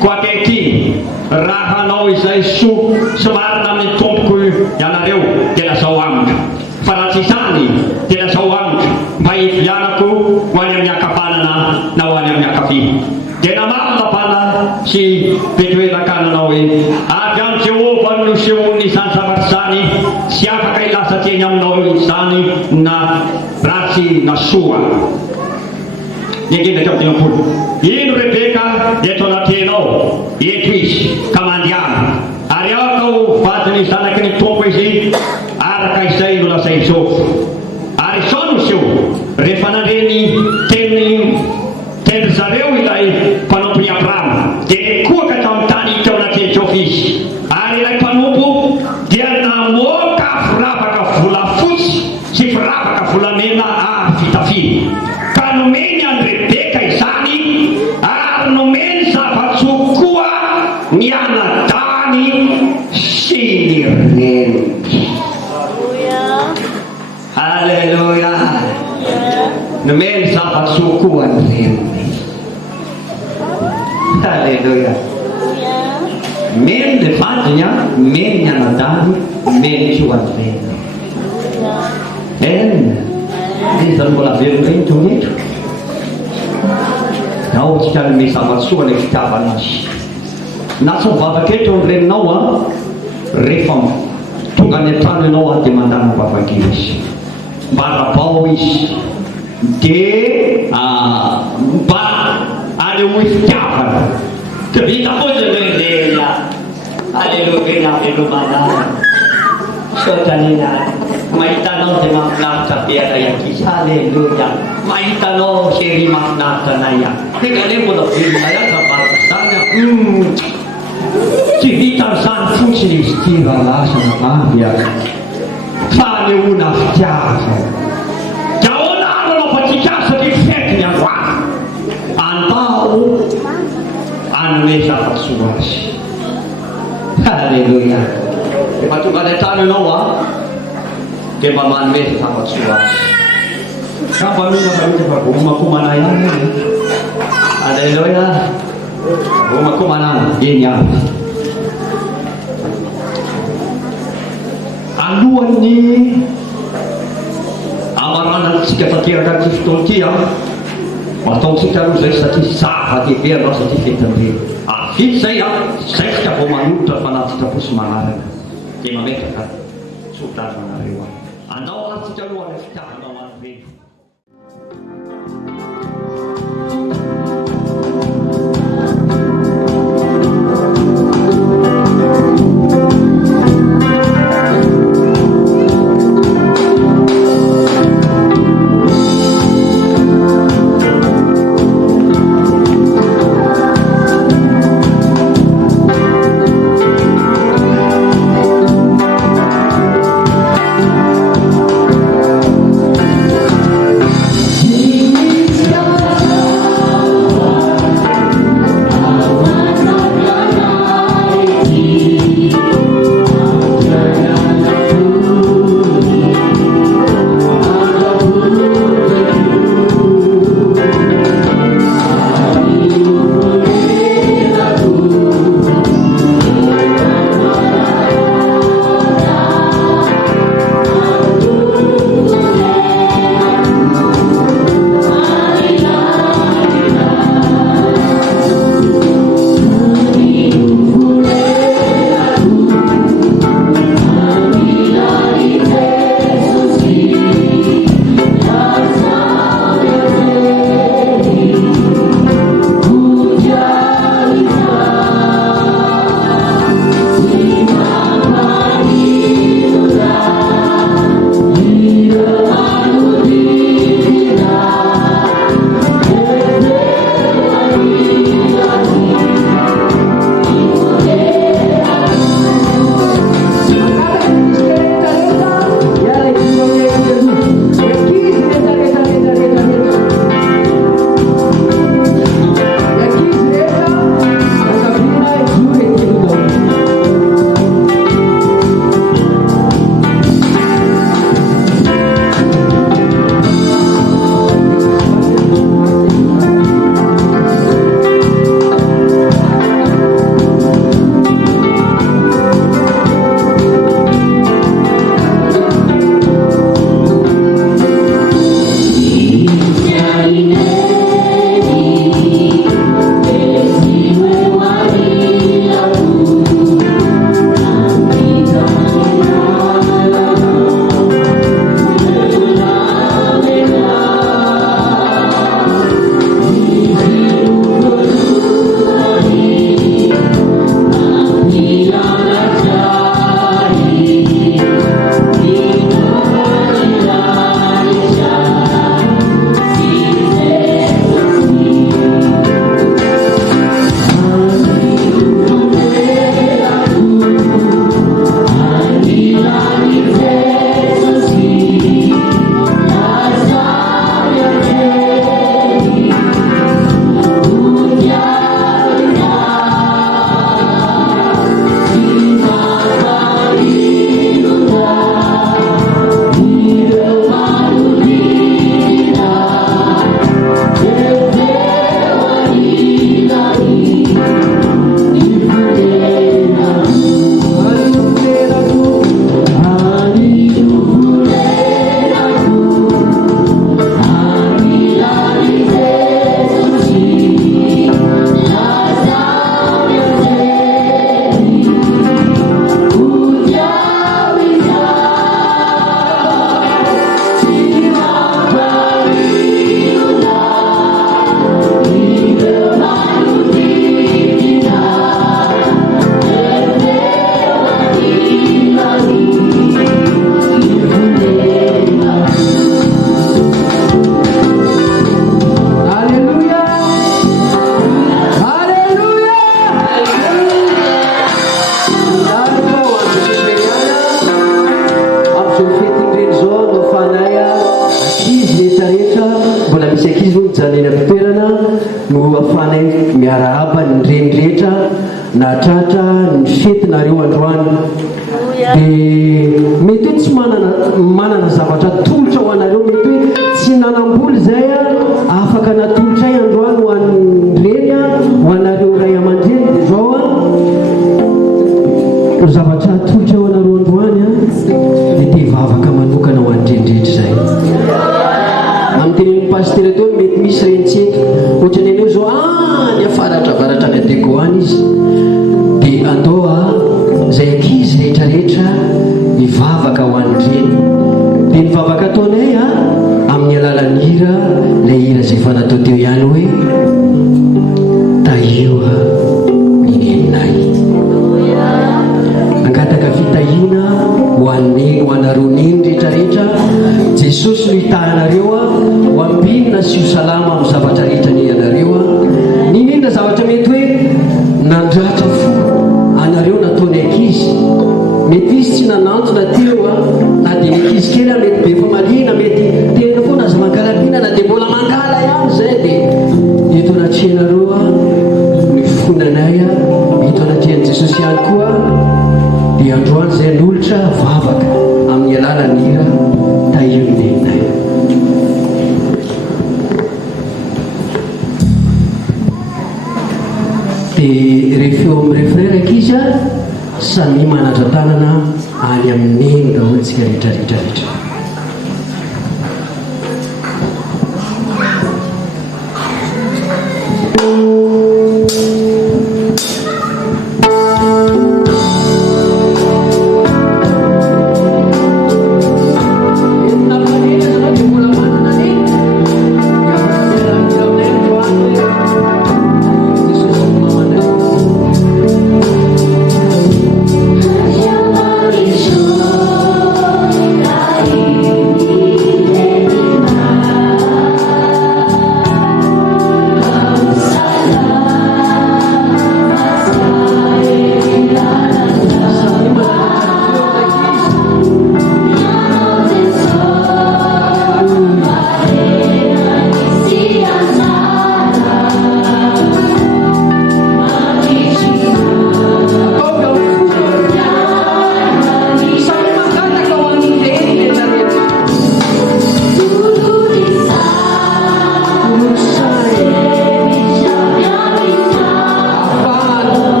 Ko akaiky raha anao izay somary amin'ny tompoko ianareo dia lazao amiko. Fa raha tsy izany dia lazao amiko mba hivianako ho any amin'ny akavanana na ho any amin'ny akavia. Dia namalapana sy betoelakananao hoe avy amin'ny Jehovah no sehoany izany zavatra izany, tsy afaka hilasa teny aminao izany na ratsy na soa. Nyengendaka amin'ny dimampolo. Ino Rebeka eto anatenao, eto izy ka mandiana, ary ao vadiny zanaky ny tompo izy araka izay no lazay Jehova. Ary sao no seho rehefa nandreny tendry zareo ilay mpanompon'i Abrahama dia nikoaka tao amin'ny tany teo anaty Jehova izy. Ary ilay mpanompo dia namoaka firavaka volafotsy sy firavaka volamena ary fitafy. Ka nomeny any Rebeka izany ary nomeny zava-tsoa koa ny anadany sy ny reniny. Halleluja. Nomeny zava-tsoa koa ny reniny. Halleluja. Meny le vadiny meny ny anadany, meny koa ny reniny. Izany mbola velona regny tonetra. Ao tsika nome zava-tsoa ny fitiavana azy. Na tsy mivavaka eto ny reninao rehefa tonga any an-trano ianao dia mandany mivavaka izy. Mba rabao izy dia mba anehoe fitiavana. Ka vita fotsy lehileha. Alleluia, velomana. Sotanina. Mahitanao dia mahafinaritra be anay ankizy. Halleluja. Mahitanao sery mahafinaritra anay aho. Tega le mbola velona ihany zavatra izany. Tsy vita amin'izany fotsiny izy ty valasa namavy fa anehoana fitiavana. Ahoana anao fa satria fety ny androany. Andao anome zava-tsoa azy. Halleluja. Efa tonga any an-trano ianao dia mba manome zava-tsoa azy. Ka mba mihina fa vomakomana ihany. Halleluja. Vomakomana eny avy. Alohan'ny amaranantsika tanteraka ty fotoana ty ataontsika aloha zay satria zava-dehibe anao satria fetin-dreny. Vita zay zay fika vao manolotra fa anaty sitraposy manaraka dia mametraka sotazy manareo andao antsika aloha ny fitiavanao any reny. afanay miarahaba ny renidrehetra natratra ny fetinareo androany. Dia mety hoe tsy manana zavatra tolotra ho anareo, mety hoe tsy nanam-boly zay afaka natolotray androany ho an'ny reny ho anareo ray aman-dreny. Dia zao zavatra tolotra ho anareo androany dia te-vavaka manokana ho an'ny renidrehetra zay. Amin'ny tenenin'ny pasitera teo mety misy renitsety ohatrany aneo zao ny afaratravaratra ny adeko any izy, dia atao zay ankizy rehetrarehetra mivavaka ho an'ny reny. Dia nivavaka ataonay amin'ny alalan'ny hira, ilay hira zay efa natao teo ihany hoe tahio ny neninay. Angataka fitahina ho an'ny ho anareo neny rehetrarehetra. Jesosy no hitahanareo ho ambinina sy ho salama amin'ny zavatra rehetra ny anareo. Ninindra zavatra mety hoe nandratra fo anareo nataony ankizy, mety izy tsy nananjona teo na dia ny ankizy kely mety be fa malina, mety tena foana aza mankalapina na dia mbola mangala ihany zay. Dia eto anatrehanareo ny fonanay, eto anatrehan'i Jesosy ihany koa. Dia androany zay nolotra vavaka amin'ny alalan'ny hira tahio ny neninay. Dia rehefa eo amin'ny refrain raiky izy samy manatra tanana any amin'ny neny daholo tsika rehetrarehetrarehetra.